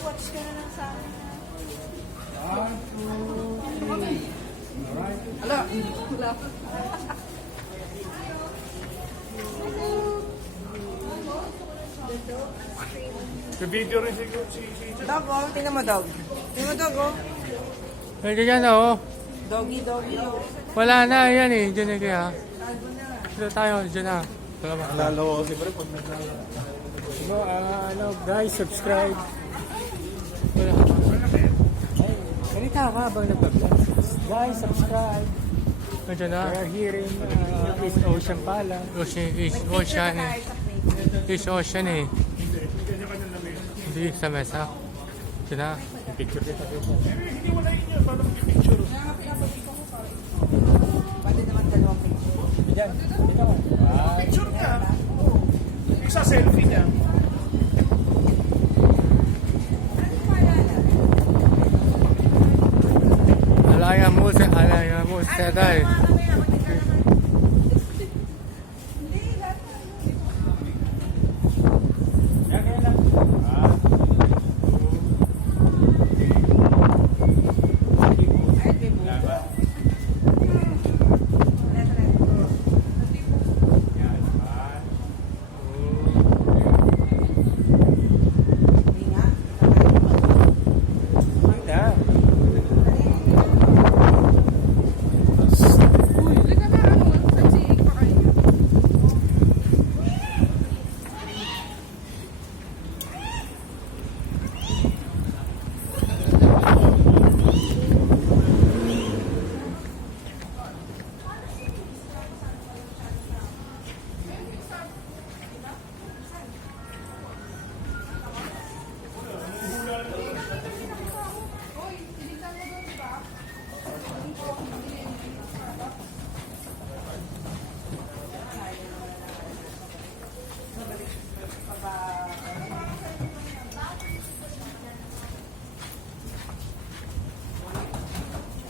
Watch ka na lang sa akin. 1, 2, 3. Alright. Hala, wala. Sa video rin si Dog, oh. Tingnan mo, dog. Tingnan mo, dog, oh. Pwede dyan, oh. Doggy, doggy, oh. Wala na, yan eh. Diyan eh kaya. Dito tayo, dyan na. Nalalo ko si Bro pag naglalaro. So, guys, subscribe. Wala. Ganita ka habang nag-vlog. Guys, subscribe. Nandiyan na. We are here in East Ocean pala. Ocean eh. East Ocean eh. Hindi sa mesa. Diyan na. Picture kita. Hindi wala yun yun. Paano mag-picture? Pwede naman dalawang picture. Diyan. Dito. Picture niya. Isa selfie niya. Alaya mo, setay.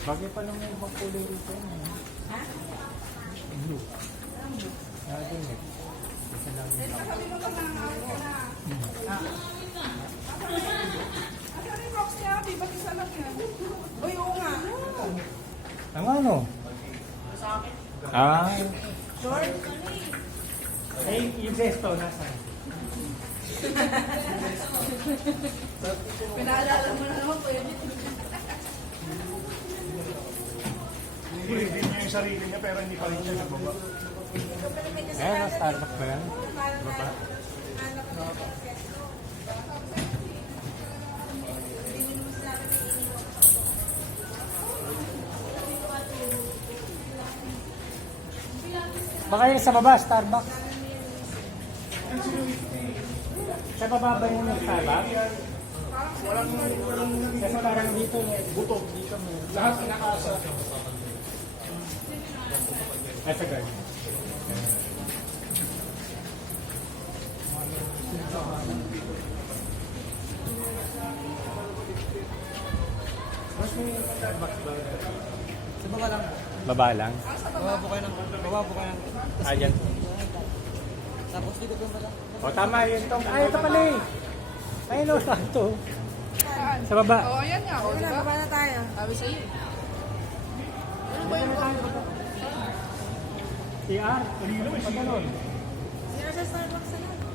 Bagay pa lang yung ibang kulay rito. Ha? Blue. Natin eh. Isa lang yung Sabi mo pag nangangalit ka na. Asa rin box niya? Ba't isa lang yan? Uy, oo nga. ang ano? Ah. Short? Eh, yung zesto, nasaan? Pinaalala mo na naman, pwede. Hindi niya yung sarili niya pero hindi pa rin siya nagbaba. Ayan, Starbucks ba yan? Baba? Baka yun sa baba, Starbucks. Sa baba ba yung Starbucks? Kasi parang dito, Butog dito mo. Lahat nakasa. ay sa guard. Sa baba lang. Baba lang? Baba po kayo ng... Baba po kayo ng... Ah, dyan. Tapos dito doon pala. O, tama yun tong. Ay, ito pala eh. Ayun o, sakto. Sa baba. Oo, ayan nga. O, diba? Baba na tayo. Sabi sa'yo. Ano ba yung... CR. Pagkanon. Sino sa Starbucks na lang?